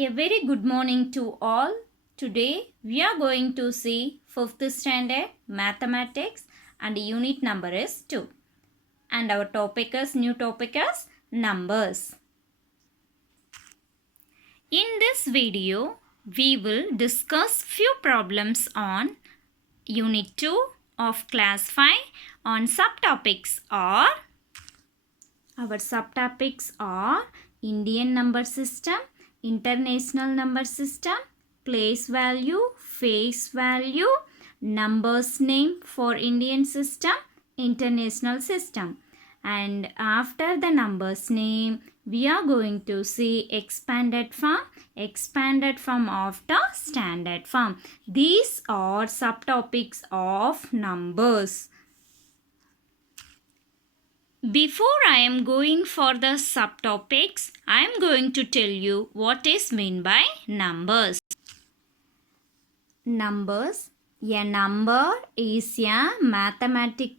A very good morning to all. Today we are going to see 5th standard mathematics and unit number is 2. And our new topic is numbers. In this video we will discuss few problems on unit 2 of class 5 on subtopics are Indian number system, international number system, place value, face value, numbers name for Indian system, international system. And after the numbers name, we are going to see expanded form of the standard form. These are subtopics of numbers. Before I am going for the subtopics, I am going to tell you what is meant by numbers. Numbers. A number is a mathematical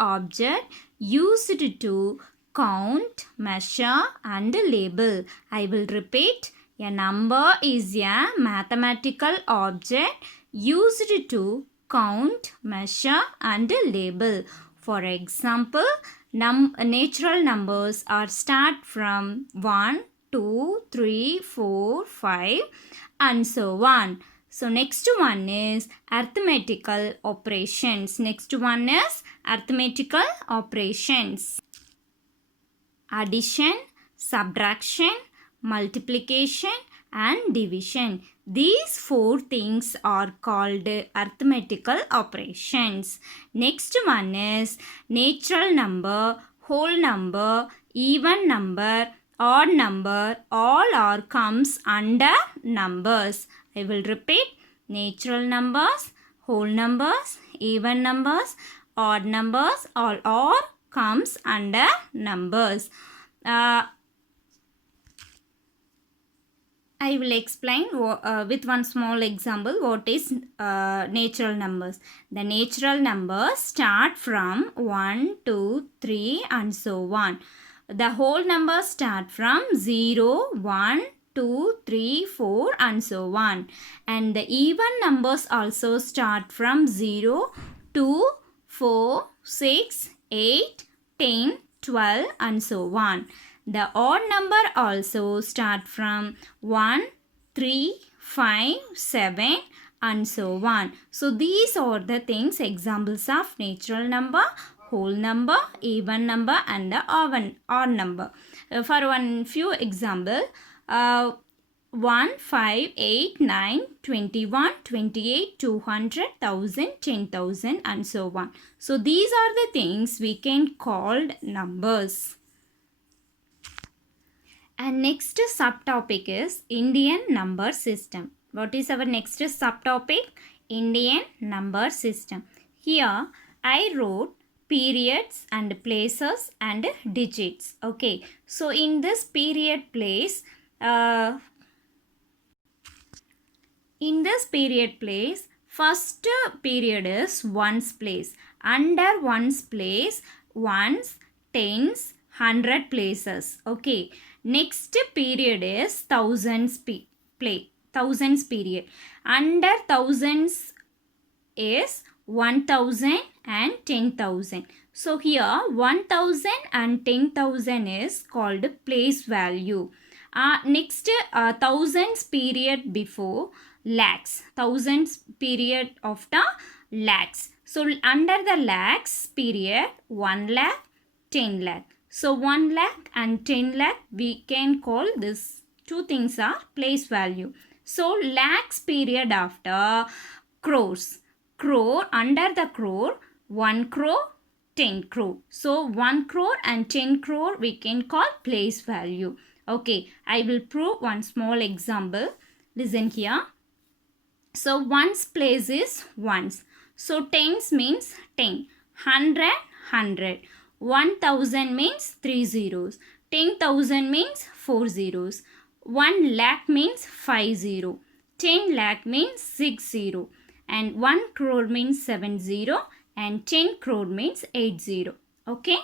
object used to count, measure and label. I will repeat. A number is a mathematical object used to count, measure and label. For example, natural numbers are start from 1, 2, 3, 4, 5 and so on. So next one is arithmetical operations. Addition, subtraction, multiplication and division. These 4 things are called arithmetical operations. Next one is natural number, whole number, even number, odd number, all are comes under numbers. I will repeat. Natural numbers, whole numbers, even numbers, odd numbers, all are comes under numbers. I will explain with one small example what is natural numbers. The natural numbers start from 1, 2, 3 and so on. The whole numbers start from 0, 1, 2, 3, 4 and so on. And the even numbers also start from 0, 2, 4, 6, 8, 10, 12 and so on. The odd number also start from 1, 3, 5, 7 and so on. So these are the things, examples of natural number, whole number, even number and the odd number. For one few example, 1, 5, 8, 9, 21, 28, 200, 1000, 10,000 and so on. So these are the things we can call numbers. And next subtopic is Indian number system. What is our next subtopic? Indian number system. Here I wrote periods and places and digits. Okay. So in this period place, first period is ones place. Under ones place, ones, tens, 100 places. Okay. Next period is thousands period. Under thousands is 1000 and 10,000. So here 1000 and 10,000 is called place value. Next thousands period before lakhs. Thousands period of the lakhs. So under the lakhs period 1 lakh, 10 lakh. So 1 lakh and 10 lakh we can call this two things are place value. So lakhs period after crores. Crore, under the crore 1 crore, 10 crore. So 1 crore and 10 crore we can call place value. Okay, I will prove one small example. Listen here. So ones place is ones. So tens means 10. 100, 100. 1000 means 3 zeros. 10,000 means 4 zeros. 1 lakh means 5 zero. 10 lakh means 6 zero. And 1 crore means 7 zero. And 10 crore means 8 zero. Okay.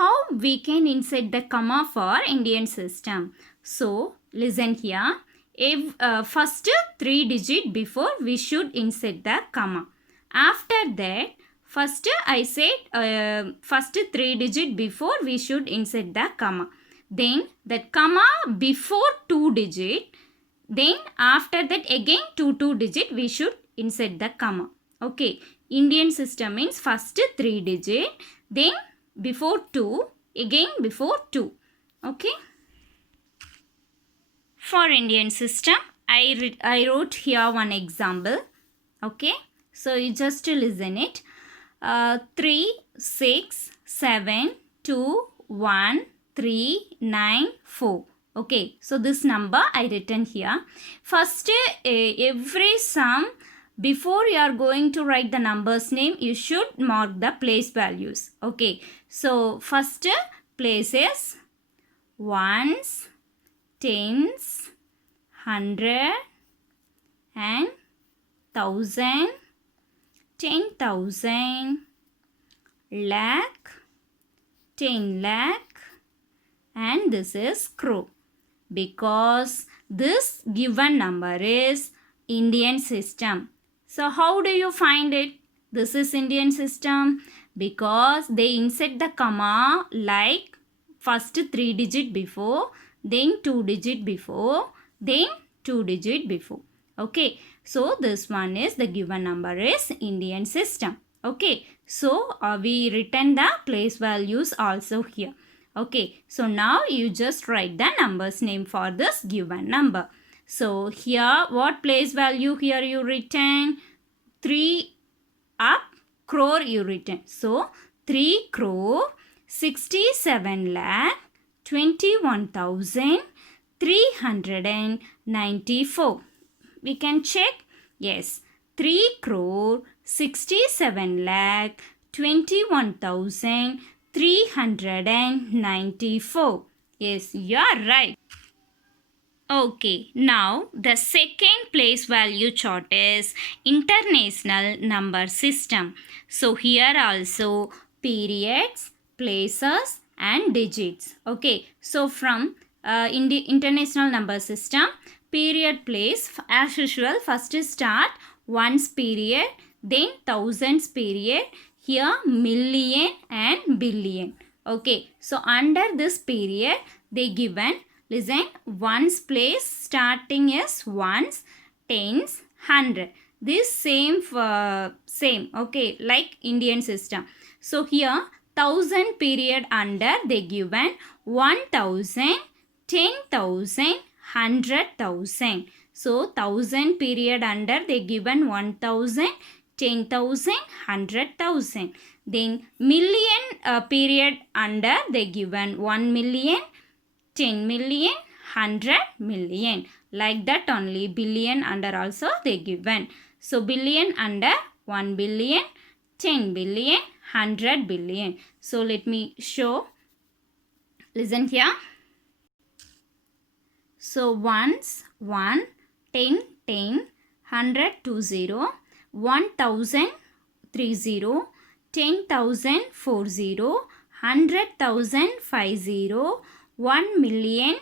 how we can insert the comma for Indian system. So listen here. If first 3 digit before we should insert the comma. After that, first I said first 3 digit before we should insert the comma. Then that comma before 2 digit. Then after that again 2 digit we should insert the comma. Okay. Indian system means first 3 digit. Then before 2. Again before 2. Okay. For Indian system, I wrote here one example. Okay. So you just listen it. 3, 6, 7, 2, 1, 3, 9, 4. Okay. So this number I written here. First, every sum, before you are going to write the number's name, you should mark the place values. Okay. So first place is ones, tens, hundred and thousand, 10,000, lakh, 10 lakh, and this is crore, because this given number is Indian system. So how do you find it? This is Indian system because they insert the comma like first 3 digit before, then 2 digit before, then 2 digit before. Okay. So this one is the given number is Indian system. Okay. So we written the place values also here. Okay. So now you just write the number's name for this given number. So here what place value here you written? 3 up crore you written. So 3 crore 67 lakh 21,394. We can check. Yes. 3 crore 67 lakh 21,394. Yes, you are right. Okay, now the second place value chart is international number system. So here also periods, places and digits. Okay, so from in the international number system, period place as usual first start ones period, then thousands period, here million and billion. Okay, so under this period they given, listen, ones place starting is ones, tens, hundred. This same okay, like Indian system. So here 1000 period under they given 1000, 10,000, 100,000. So 1000 period under they given 1000, 10,000, 100,000. Then million period under they given 1 million, 10 million, 100 million. Like that only billion under also they given. So billion under 1 billion, 10 billion, 100 billion. So let me show. Listen here. So ones 1, 10, 10, 100 20, 1000 30, 10,000 40, 100,000 50, 1 million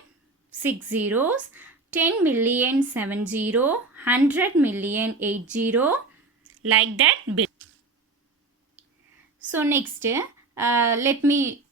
6 zeros, 10 million 7 0, 100 million 8 0, like that. So next let me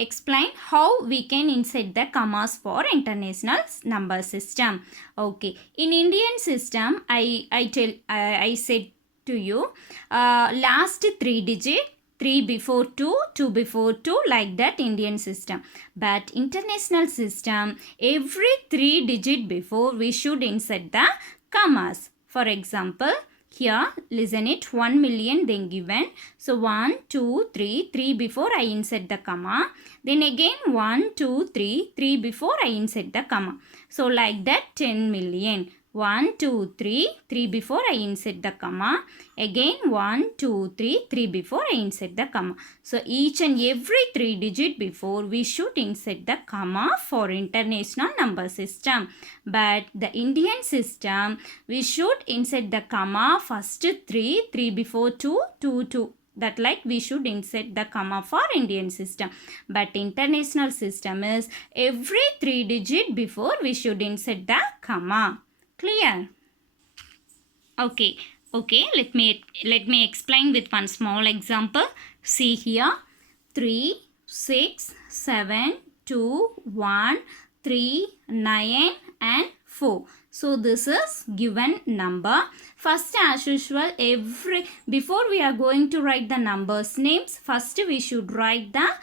explain how we can insert the commas for international number system. Okay, in Indian system I said to you last 3 digit, 3 before 2, 2 before 2, like that Indian system. But international system, every 3 digit before we should insert the commas. For example, here listen it, 1 million then given. So 1, 2, 3, 3 before I insert the comma. Then again 1, 2, 3, 3 before I insert the comma. So like that 10 million. 1, 2, 3, 3 before I insert the comma. Again 1, 2, 3, 3 before I insert the comma. So each and every 3 digit before we should insert the comma for international number system. But the Indian system, we should insert the comma first 3, 3 before 2, 2, 2. that like we should insert the comma for Indian system, but international system is every 3 digit before we should insert the comma. Clear? Okay, let me explain with one small example. See here, 3 6 7 2 1 3 9 and 4. So this is given number. First, as usual, before we are going to write the numbers names, first we should write the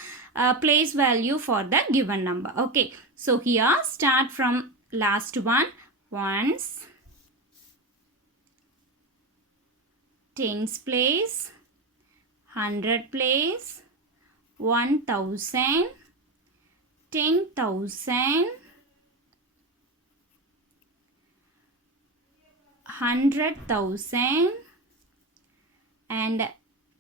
place value for the given number. Okay, so here start from last one. Ones, tens place, 100 place, 1000, 10,000, 100,000 and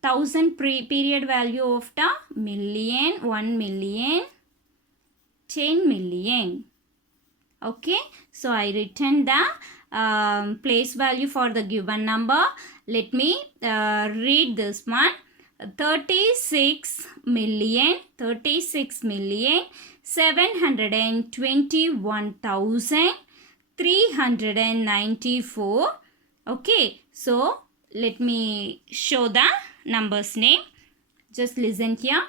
1000 period value of the million, 1 million, 10 million. Okay, so I written the place value for the given number. Let me read this one. 36 million 721,394. Okay, so let me show the numbers name. Just listen here.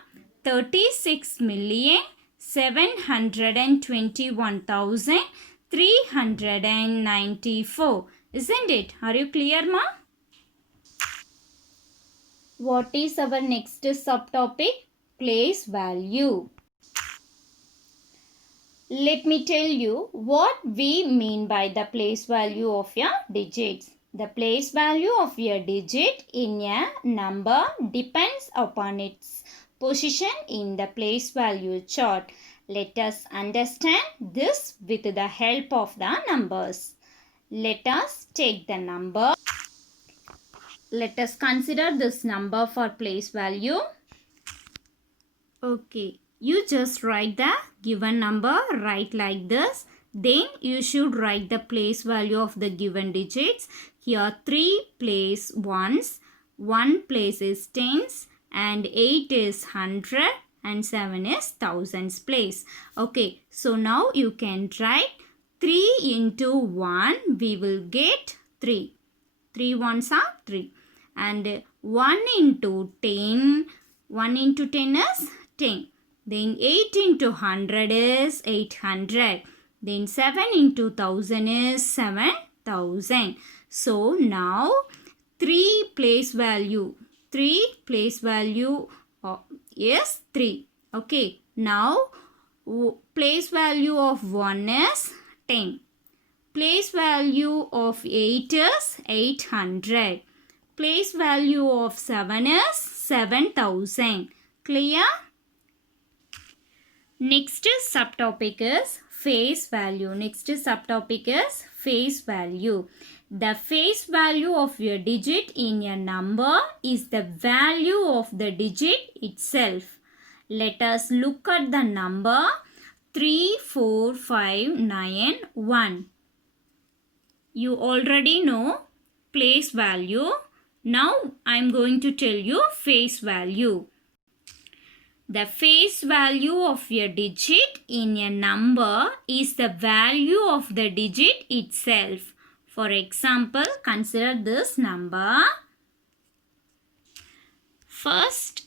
36,721,394. Isn't it? Are you clear, ma? What is our next subtopic? Place value. Let me tell you what we mean by the place value of your digits. The place value of your digit in a number depends upon its position in the place value chart. Let us understand this with the help of the numbers. Let us take the number. Let us consider this number for place value. Okay, you just write the given number right like this. Then you should write the place value of the given digits. Here 3 place ones, 1 place is tens and 8 is 100 and 7 is thousands place. Okay, so now you can write 3 into 1, we will get 3. 3 ones are 3. And 1 into 10, 1 into 10 is 10. Then 8 into 100 is 800. Then 7 into 1000 is 7000. So now 3 place value is 3. Okay. Now place value of 1 is 10. Place value of 8 is 800. Place value of 7 is 7000. Clear? Next subtopic is face value. The face value of your digit in a number is the value of the digit itself. Let us look at the number 34591. You already know place value. Now I am going to tell you face value. The face value of a digit in a number is the value of the digit itself. For example, consider this number. First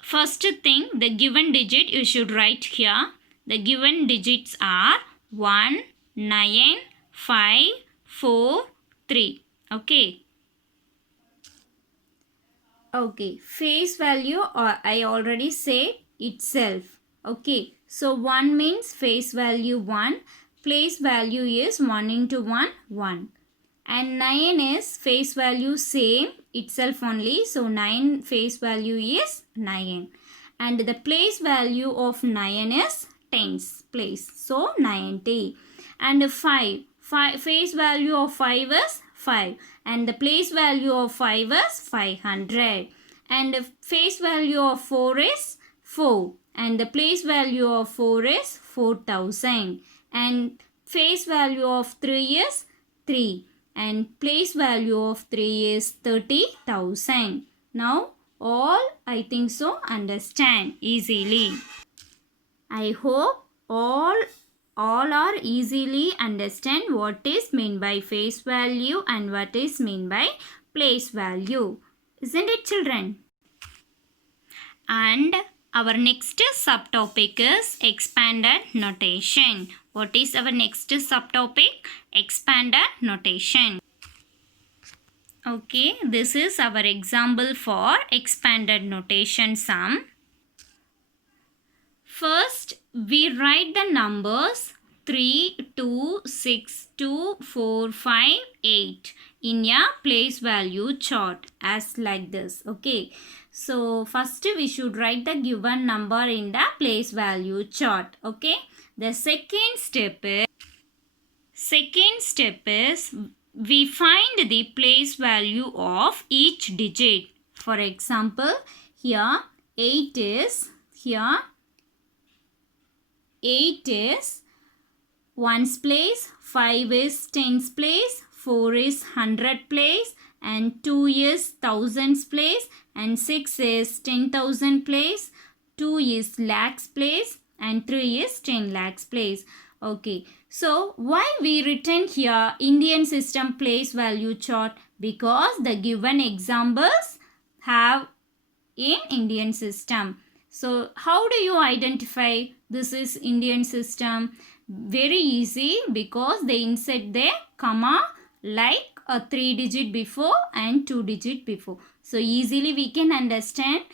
thing, the given digit you should write here. The given digits are 1, 9, 5, 4, 3. Okay. Okay, face value I already said itself. Okay, so 1 means face value 1. Place value is 1 into 1, 1. And 9 is face value same itself only. So 9 face value is 9. And the place value of 9 is tens place. So 90. And 5 face value of 5 is 5. And the place value of 5 is 500. And the face value of 4 is 4. And the place value of 4 is 4000. And face value of 3 is 3. And place value of 3 is 30,000. Now All I think so understand easily. I hope all are easily understand what is meant by face value and what is meant by place value. Isn't it, children? And our next subtopic is expanded notation. What is our next subtopic? Expanded notation. Okay, this is our example for expanded notation sum. First, we write the numbers 3, 2, 6, 2, 4, 5, 8 in a place value chart as like this. Okay. So, first we should write the given number in the place value chart. Okay. The second step is we find the place value of each digit. For example, here 8 is 1's place, 5 is 10's place, 4 is 100 place, and 2 is 1000's place, and 6 is 10,000 place, 2 is lakhs place, and 3 is 10 lakhs place. Okay, so why we written here Indian system place value chart? Because the given examples have in Indian system. So how do you identify this is Indian system? Very easy, because they insert the comma like a 3 digit before and 2 digit before. So easily we can understand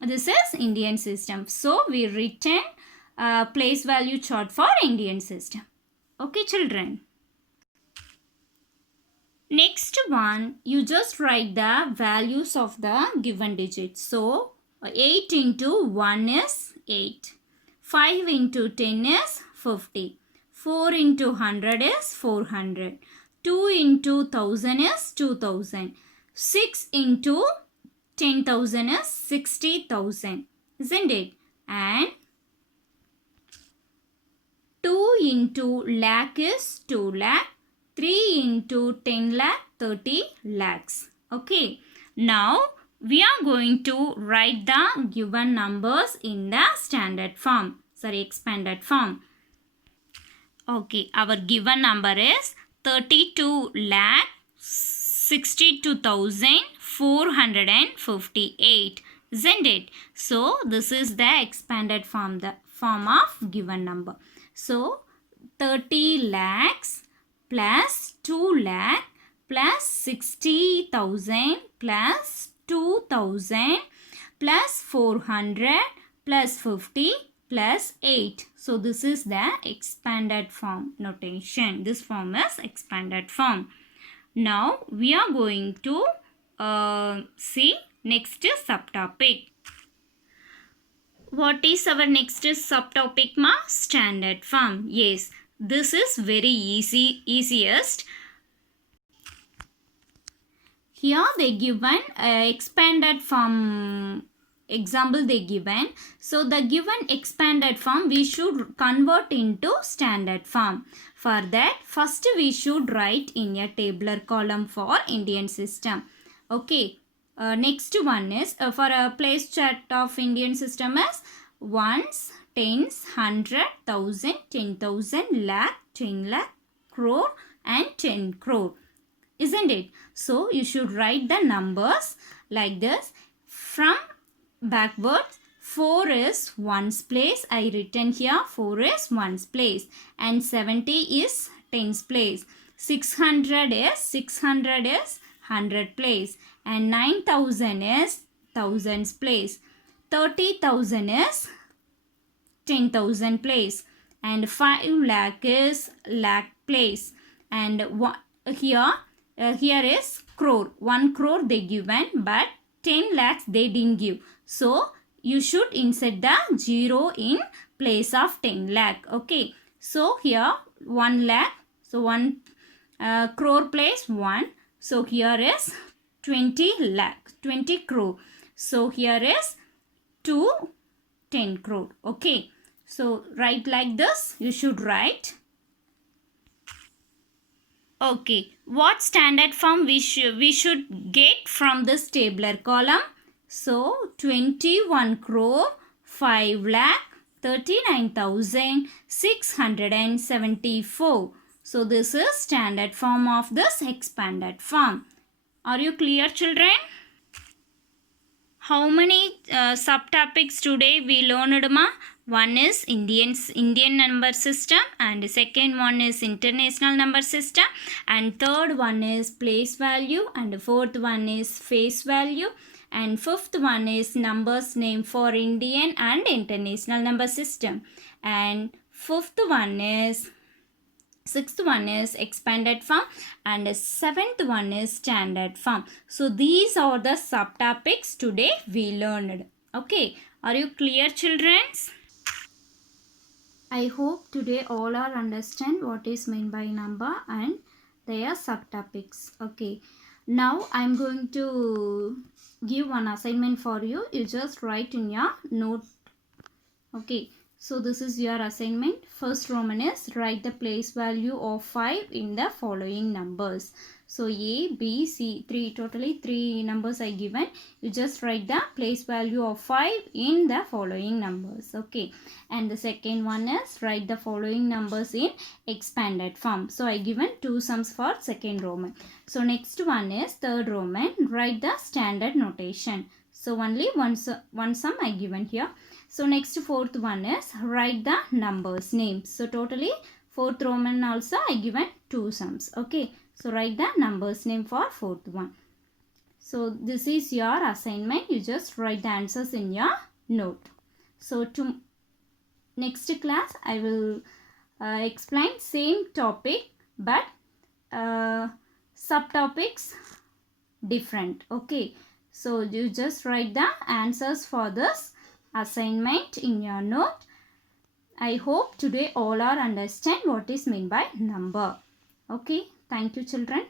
this is Indian system. So we written place value chart for Indian system. Okay, children. Next one, you just write the values of the given digits. So 8 into 1 is 8. 5 into 10 is 50. 4 into 100 is 400. 2 into 1000 is 2000. 6 into 10,000 is 60,000. Isn't it? And 2 into lakh is 2 lakh. 3 into 10 lakh, 30 lakhs. Okay. Now, we are going to write the given numbers in the standard form. Expanded form. Okay. Our given number is 32 lakh 62,458. Isn't it? So, this is the expanded form, the form of given number. So, 30 lakhs plus 2 lakh plus 60,000 plus 2,000 plus 400 plus 50 plus 8. So this is the expanded form notation. This form is expanded form. Now we are going to see next subtopic. What is our next subtopic, ma? Standard form. Yes, this is very easiest. Here they given expanded form example they given. So the given expanded form we should convert into standard form. For that, first we should write in a tabular column for Indian system. Okay. Next one is for a place chart of Indian system is ones, tens, 100, 1000, 10,000, lakh, 10 lakh, crore and 10 crore. Isn't it? So you should write the numbers like this. From backwards, 4 is 1's place. I written here 4 is 1's place. And 70 is 10's place. 600 is 100 place. And 9,000 is 1000's place. 30,000 is 10,000 place. And 5 lakh is lakh place. And here is crore. 1 crore they given, but 10 lakhs they didn't give. So you should insert the 0 in place of 10 lakh. Okay. So here 1 lakh. So 1 crore place 1. So here is 20 lakh. 20 crore. So here is 10 crore. Okay. So write like this. You should write. Okay, what standard form we should get from this tabular column? So 21 crore 5 lakh 39,674. So this is standard form of this expanded form. Are you clear, children? How many subtopics today we learned, ma? One is Indian number system, and second one is international number system, and third one is place value, and fourth one is face value, and fifth one is numbers name for Indian and international number system, and sixth one is expanded form, and seventh one is standard form. So these are the subtopics today we learned. Okay, are you clear, children? I hope today all are understand what is meant by number and their subtopics. Okay, now I'm going to give one assignment for you. You just write in your note. Okay, so this is your assignment. First Roman is write the place value of 5 in the following numbers. So A, B, C, totally 3 numbers I given. You just write the place value of 5 in the following numbers. Okay, and the second one is write the following numbers in expanded form. So I given 2 sums for second Roman. So next one is third Roman. Write the standard notation. So only one sum I given here. So next fourth one is write the numbers names. So totally fourth Roman also I given 2 sums. Okay. So write the numbers name for fourth one. So this is your assignment. You just write the answers in your note. So to next class I will explain same topic but subtopics different. Okay. So you just write the answers for this assignment in your note. I hope today all are understand what is meant by number. Okay, thank you, children.